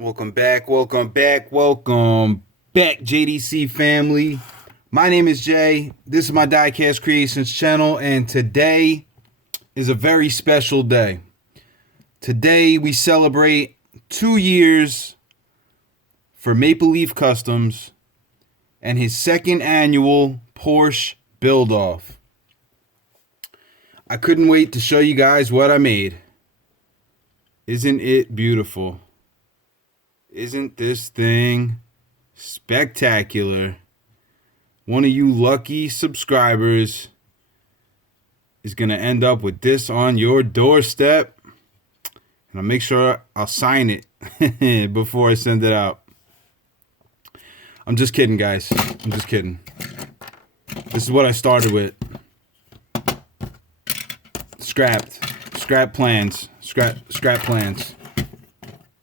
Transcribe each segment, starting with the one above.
Welcome back, JDC family. My name is Jay. This is my Diecast Creations channel, and today is a very special day. Today we celebrate 2 years for Maple Leaf Customs and his second annual Porsche build-off. I couldn't wait to show you guys what I made. Isn't it beautiful? Isn't this thing spectacular? One of you lucky subscribers is going to end up with this on your doorstep. And I'll make sure I'll sign it before I send it out. I'm just kidding, guys. I'm just kidding. This is what I started with. Scrap plans.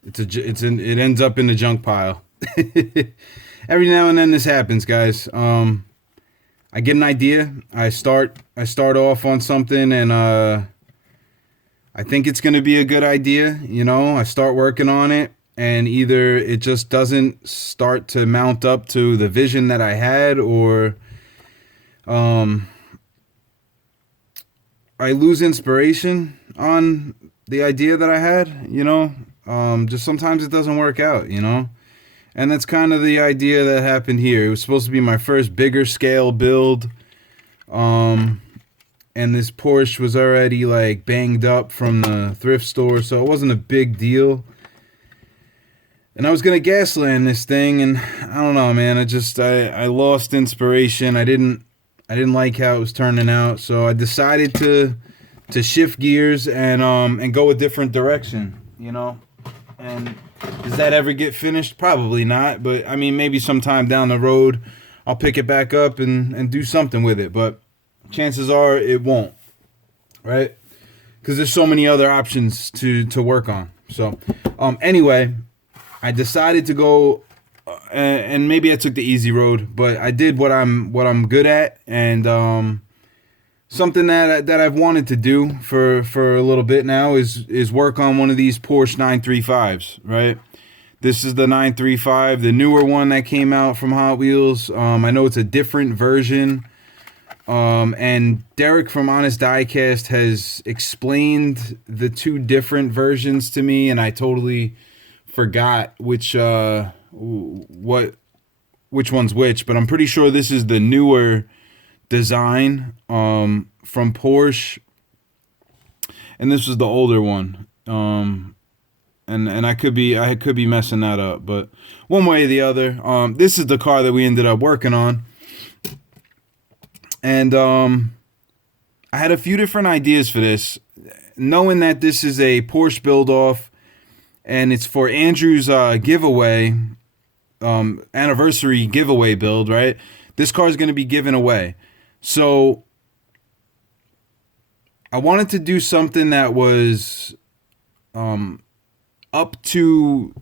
It ends up in the junk pile. Every now and then this happens, guys. I get an idea. I start off on something, and I think it's gonna be a good idea. You know, I start working on it, and either it just doesn't start to mount up to the vision that I had, or I lose inspiration on the idea that I had. You know. Just sometimes it doesn't work out, you know? And that's kind of the idea that happened here. It was supposed to be my first bigger scale build. And this Porsche was already like banged up from the thrift store, so it wasn't a big deal. And I was gonna gasland this thing, and I don't know, man. I lost inspiration. I didn't like how it was turning out, so I decided to shift gears and go a different direction, you know? And does that ever get finished? Probably not, but I mean, maybe sometime down the road I'll pick it back up and do something with it, but chances are it won't, right? Because there's so many other options to work on. So anyway, I decided to go and maybe I took the easy road, but I did what I'm good at, and something that I've wanted to do for a little bit now is work on one of these Porsche 935s, right? This is the 935, the newer one that came out from Hot Wheels. I know it's a different version. And Derek from Honest Diecast has explained the two different versions to me, and I totally forgot which one's which, but I'm pretty sure this is the newer design from Porsche, and this was the older one. And I could be messing that up, but one way or the other, this is the car that we ended up working on. And I had a few different ideas for this, knowing that this is a Porsche build off and it's for Andrew's giveaway, anniversary giveaway build, right? This car is going to be given away. So I wanted to do something that was up to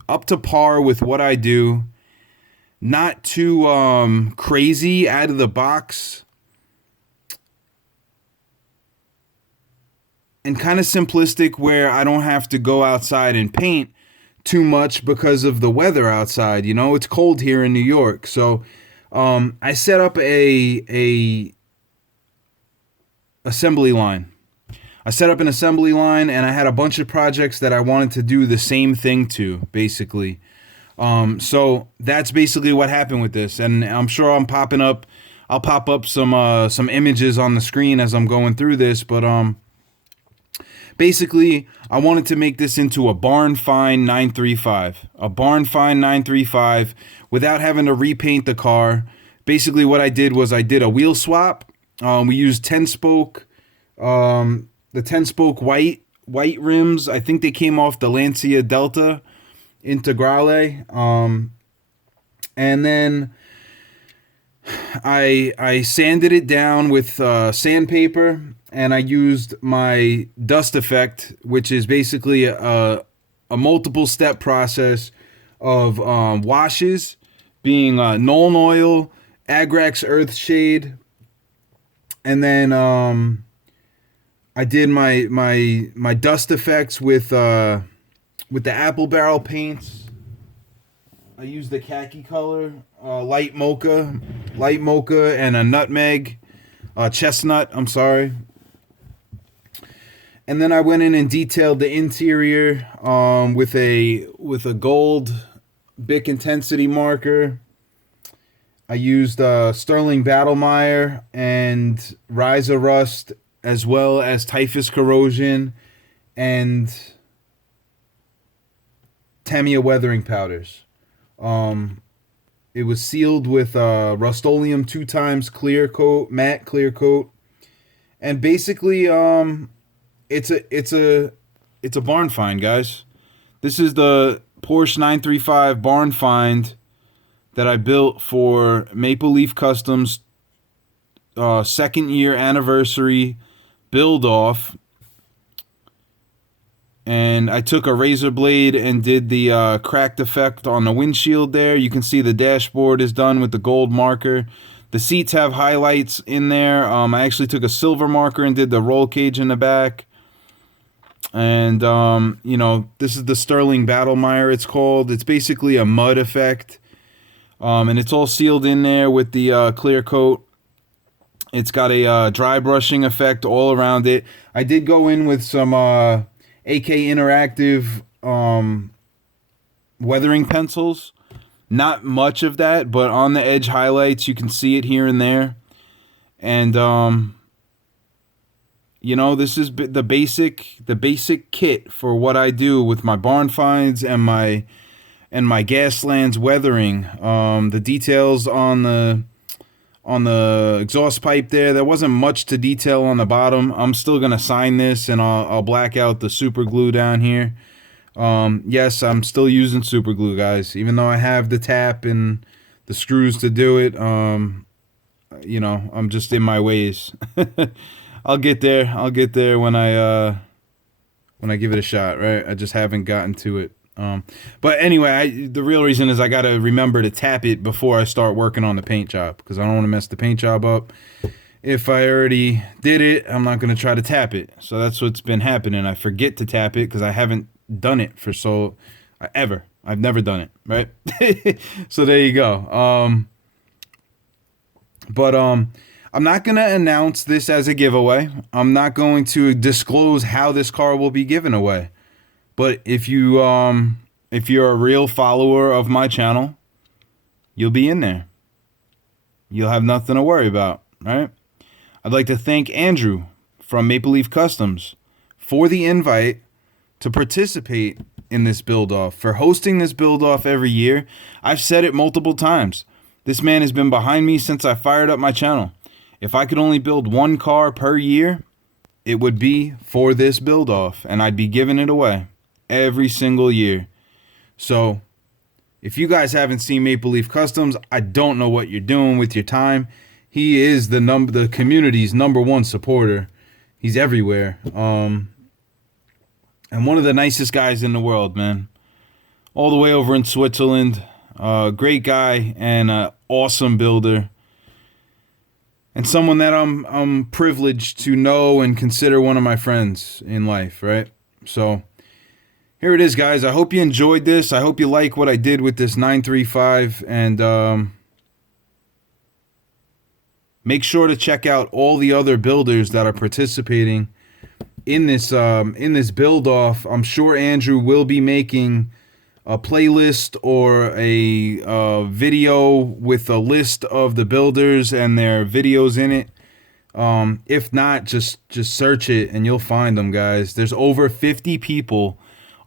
par with what I do, not too crazy out of the box, and kind of simplistic where I don't have to go outside and paint too much because of the weather outside. You know, it's cold here in New York, so I set up a assembly line. I set up an assembly line, and I had a bunch of projects that I wanted to do the same thing to, basically. So that's basically what happened with this, and I'm sure I'll pop up some images on the screen as I'm going through this, but basically I wanted to make this into a barn find 935. A barn find 935 without having to repaint the car. Basically what I did was I did a wheel swap. We used 10-spoke, the 10-spoke white rims. I think they came off the Lancia Delta Integrale. And then I sanded it down with sandpaper, and I used my dust effect, which is basically a multiple step process of washes, being Nuln Oil, Agrax Earthshade, and then I did my dust effects with the apple barrel paints, I used the khaki color, light mocha, and a nutmeg, chestnut. I'm sorry. And then I went in and detailed the interior with a gold Bic intensity marker. I used Sterling Battlemire and Ryza Rust, as well as Typhus Corrosion and Tamiya weathering powders. It was sealed with Rust-Oleum 2x clear coat, matte clear coat, and basically, it's a barn find, guys. This is the Porsche 935 barn find that I built for Maple Leaf Customs second year anniversary build off. And I took a razor blade and did the cracked effect on the windshield there. You can see the dashboard is done with the gold marker. The seats have highlights in there. I actually took a silver marker and did the roll cage in the back. And, this is the Sterling Battlemire, it's called. It's basically a mud effect. And it's all sealed in there with the clear coat. It's got a dry brushing effect all around it. I did go in with some AK Interactive weathering pencils. Not much of that, but on the edge highlights, you can see it here and there. And, this is the basic kit for what I do with my barn finds and my Gaslands weathering. The details on the exhaust pipe there wasn't much to detail on the bottom. I'm still gonna sign this, and I'll black out the super glue down here. Yes, I'm still using super glue, guys, even though I have the tap and the screws to do it. I'm just in my ways. I'll get there when I give it a shot, right? I just haven't gotten to it. But anyway, the real reason is I got to remember to tap it before I start working on the paint job, because I don't want to mess the paint job up. If I already did it, I'm not going to try to tap it. So that's what's been happening. I forget to tap it because I haven't done it for ever. I've never done it, right? So there you go. But I'm not going to announce this as a giveaway. I'm not going to disclose how this car will be given away. But if you're a real follower of my channel, you'll be in there. You'll have nothing to worry about, right? I'd like to thank Andrew from Maple Leaf Customs for the invite to participate in this build-off, for hosting this build-off every year. I've said it multiple times. This man has been behind me since I fired up my channel. If I could only build one car per year, it would be for this build-off, and I'd be giving it away every single year. So if you guys haven't seen Maple Leaf Customs, I don't know what you're doing with your time. He is the community's #1 supporter. He's everywhere. And one of the nicest guys in the world, man. All the way over in Switzerland. Great guy and an awesome builder. And someone that I'm privileged to know and consider one of my friends in life, right? So here it is, guys. I hope you enjoyed this. I hope you like what I did with this 935. And make sure to check out all the other builders that are participating in this build-off. I'm sure Andrew will be making a playlist or a video with a list of the builders and their videos in it. If not, just search it and you'll find them, guys. There's over 50 people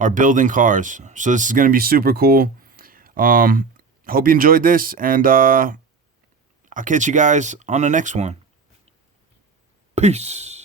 are building cars, so this is going to be super cool. Hope you enjoyed this, and I'll catch you guys on the next one. Peace.